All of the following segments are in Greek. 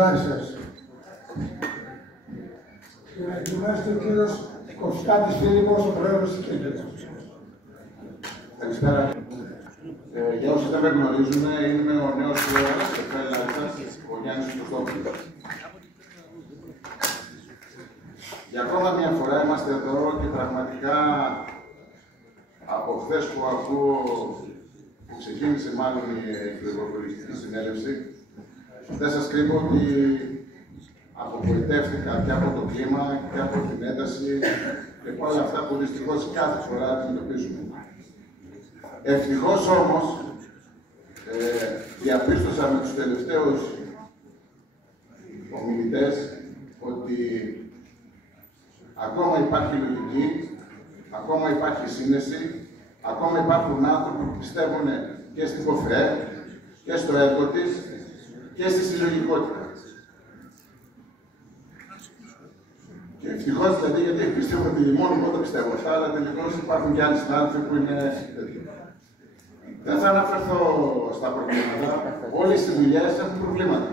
Λάρισας. Και να ετοιμάζεται ο κύριος Κοφτάτης Φίλιππος, ο πρόεδρος της Κέντρας. Καλησπέρα. Για όσους δεν με γνωρίζουν, είμαι ο νέος πρόεδρος της Λάρισας, ο Γιάννης Κωστόπουλος. Για ακόμα μια φορά είμαστε εδώ και πραγματικά από χθες που ακούω, που ξεκίνησε μάλλον η προϋπολογιστική συνέλευση, δεν σας κρύβω ότι απογοητεύτηκα και από το κλίμα και από την ένταση και από όλα αυτά που δυστυχώς κάθε φορά αντιμετωπίζουμε. Ευτυχώς όμως, διαπίστωσα με τους τελευταίους ομιλητές ότι ακόμα υπάρχει λογική, ακόμα υπάρχει σύνεση, ακόμα υπάρχουν άνθρωποι που πιστεύουν και στην ΚΟΦΕ και στο έργο της και στη συλλογικότητα. Και ευτυχώς δηλαδή, γιατί πιστεύω ότι μόνο εγώ το πιστεύω αυτά, αλλά τελικώς υπάρχουν και άλλοι συνάδελφοι που είναι τέτοιοι. Δεν θα αναφερθώ στα προβλήματα. Όλες οι δουλειές έχουν προβλήματα.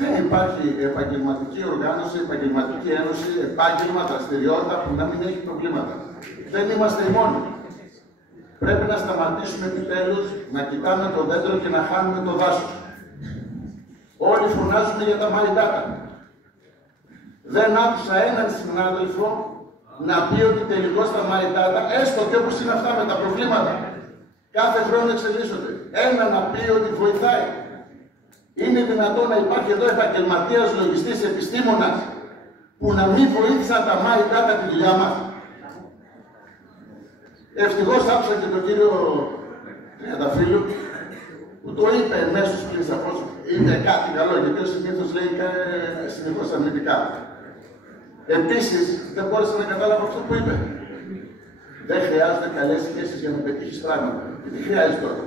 Δεν υπάρχει επαγγελματική οργάνωση, επαγγελματική ένωση, επάγγελμα, δραστηριότητα που να μην έχει προβλήματα. Δεν είμαστε οι μόνοι. Πρέπει να σταματήσουμε επιτέλους να κοιτάμε το δέντρο και να χάνουμε το δάσος. Όλοι φωνάζουμε για τα my data. Δεν άκουσα έναν συνάδελφο να πει ότι τελικώς τα my data, έστω και όπως είναι αυτά με τα προβλήματα, κάθε χρόνο εξελίσσονται. Ένα να πει ότι βοηθάει. Είναι δυνατόν να υπάρχει εδώ επαγγελματίας, λογιστής, επιστήμονας που να μην βοήθησαν τα my data τη δουλειά μας? Ευτυχώς άκουσα και τον κύριο Τριανταφύλλου που το είπε μέσω πλήρης σαφώς, είπε κάτι καλό, γιατί ο συνήθως λέει συνήθως αρνητικά. Επίσης, δεν μπόρεσα να καταλάβω αυτό που είπε. Δεν χρειάζονται καλές σχέσεις για να πετύχεις πράγματα. Τι χρειάζεται τώρα?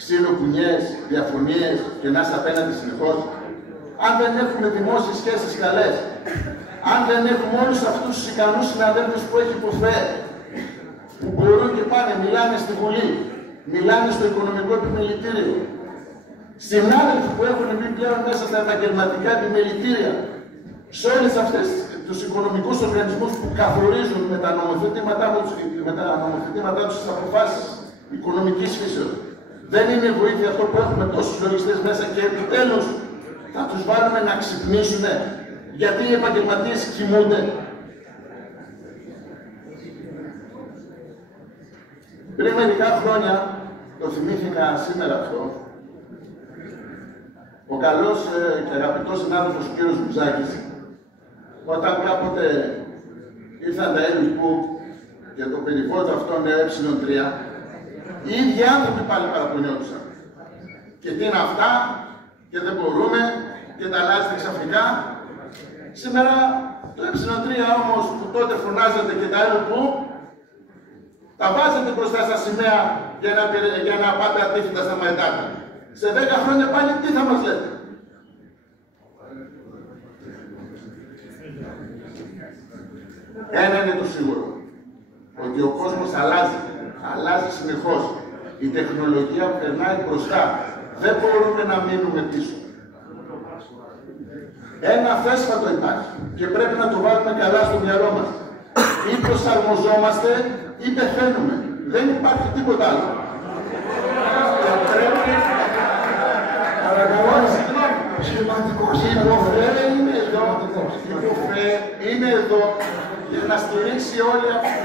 Ξύλο, κουνιές, διαφωνίες και να είσαι απέναντι συνεχώς. Αν δεν έχουμε δημόσιες σχέσεις καλές, αν δεν έχουμε όλους αυτούς τους ικανούς συναδέλφους που έχει υποφέρει, που μπορούν και πάνε, μιλάνε στη Βουλή, μιλάνε στο οικονομικό επιμελητήριο, συνάδελφοι που έχουν μπει πλέον μέσα στα επαγγελματικά επιμελητήρια, σε όλες αυτές τους οικονομικούς οργανισμούς που καθορίζουν με τα νομοθετήματά τους τις αποφάσεις οικονομικής φύσεως. Δεν είναι βοήθεια αυτό που έχουμε τόσους λογιστές μέσα και επιτέλους θα τους βάλουμε να ξυπνήσουν γιατί οι επαγγελματίες κοιμούνται? Πριν μερικά χρόνια, το θυμήθηκα σήμερα αυτό, ο καλός και αγαπητός συνάδελφος ο κύριος Μπουζάκης, όταν κάποτε ήρθαν τα ελληνικού για το περιβόητο αυτόν ε3, οι ίδιοι άνθρωποι πάλι παραπονιόντουσαν. Και τι είναι αυτά, και δεν μπορούμε, και τα αλλάζετε ξαφνικά. Σήμερα το ε3 όμως που τότε φωνάζατε και τα που, τα βάζετε μπροστά στα σημαία για να πάτε αντίθετα στα μαϊτάτα. Σε 10 χρόνια πάλι τι θα μας λέτε? Ένα είναι το σίγουρο, ότι ο κόσμος αλλάζει συνεχώς. Η τεχνολογία περνάει μπροστά. Δεν μπορούμε να μείνουμε πίσω. Ένα θέσφατο υπάρχει και πρέπει να το βάλουμε καλά στο μυαλό μας. Ή προσαρμοζόμαστε ή πεθαίνουμε. Δεν υπάρχει τίποτα άλλο. Η ΚΟΦΕ είναι εδώ για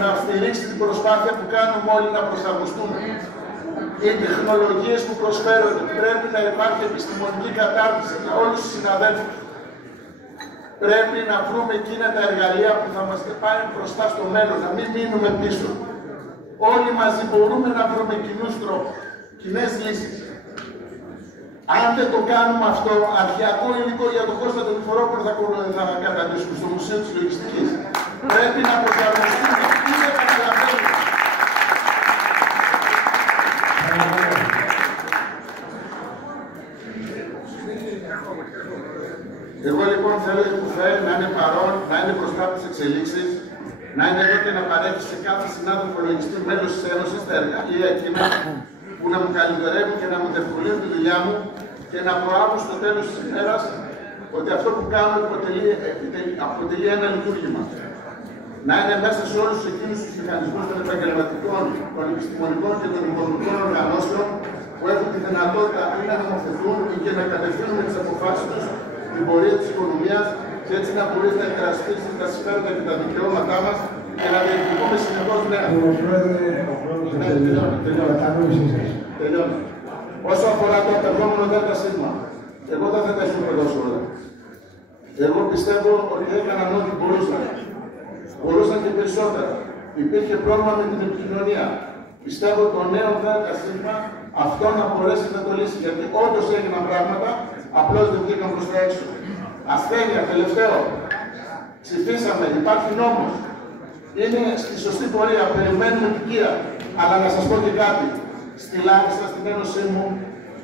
να στηρίξει την προσπάθεια που κάνουμε όλοι να προσαρμοστούμε. Οι τεχνολογίες που προσφέρονται πρέπει να υπάρχει επιστημονική κατάρτιση για όλους τους συναδέλφους. Πρέπει να βρούμε εκείνα τα εργαλεία που θα μας πάνε μπροστά στο μέλλον, να μην μείνουμε πίσω. Όλοι μαζί μπορούμε να βρούμε κοινούς τρόπους, κοινές λύσεις. Αν δεν το κάνουμε αυτό, αρχαιακό υλικό για τον Κώστα τον Λιφορόπουλο θα καταντήσουμε στο Μουσείο της Λογιστικής. Πρέπει να προσαρμοστούμε. Τι δεν καταλαβαίνουμε. Εγώ λοιπόν θέλω η ΚΟΦΕ να είναι παρόν, να είναι μπροστά από τις εξελίξεις, να είναι εδώ και να παρέχει σε κάθε συνάδελφο λογιστή μέλος της Ένωσης τα εργαλεία εκείνα που να μου καλυτερεύουν και να μου διευκολύνουν τη δουλειά μου και να προάγουν στο τέλος της ημέρας ότι αυτό που κάνουμε αποτελεί ένα λειτουργήμα. Να είναι μέσα σε όλους εκείνους τους μηχανισμούς των επαγγελματικών, των επιστημονικών και των οικονομικών οργανώσεων που έχουν τη δυνατότητα ή να νομοθετούν ή και να κατευθύνουν με τις αποφάσεις τους την πορεία της οικονομίας και έτσι να μπορεί να υπερασπίσει τα συμφέροντα και τα δικαιώματά μας και να διεκδικούμε συνεχώς νέα. Τελειώνω. Όσο αφορά το απερχόμενο ΔΣ, εγώ δεν θα τα ισοπεδώσω όλα. Εγώ πιστεύω ότι έκαναν ό,τι μπορούσαν. Μπορούσαν και περισσότερα. Υπήρχε πρόβλημα με την επικοινωνία. Πιστεύω το νέο ΔΣ αυτό να μπορέσει να το λύσει. Γιατί όντως έγιναν πράγματα, απλώς δεν βγήκαν προς τα έξω. Ασθένεια, τελευταίο. Ψηφίσαμε, υπάρχει νόμος. Είναι στη σωστή πορεία. Περιμένουμε την Κία. Αλλά να σας πω και κάτι. Στη Λάρισα, στην Ένωσή μου,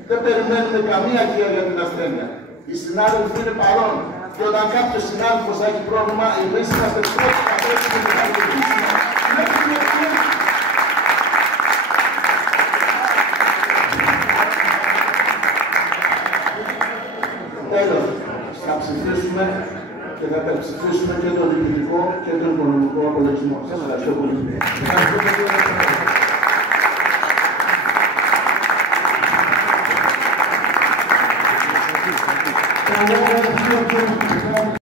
δεν περιμένουμε καμία Κία για την ασθένεια. Οι συνάδελφοι είναι παρόν. Και όταν κάποιος συνάδελφος έχει πρόβλημα, εμείς είμαστε πρώτοι να πρέπει να αντιμετωπίσουμε. Τέλος, θα ψηφίσουμε και θα υπερψηφίσουμε και το διοικητικό και το οικονομικό απολογισμό. Σας ευχαριστώ πολύ.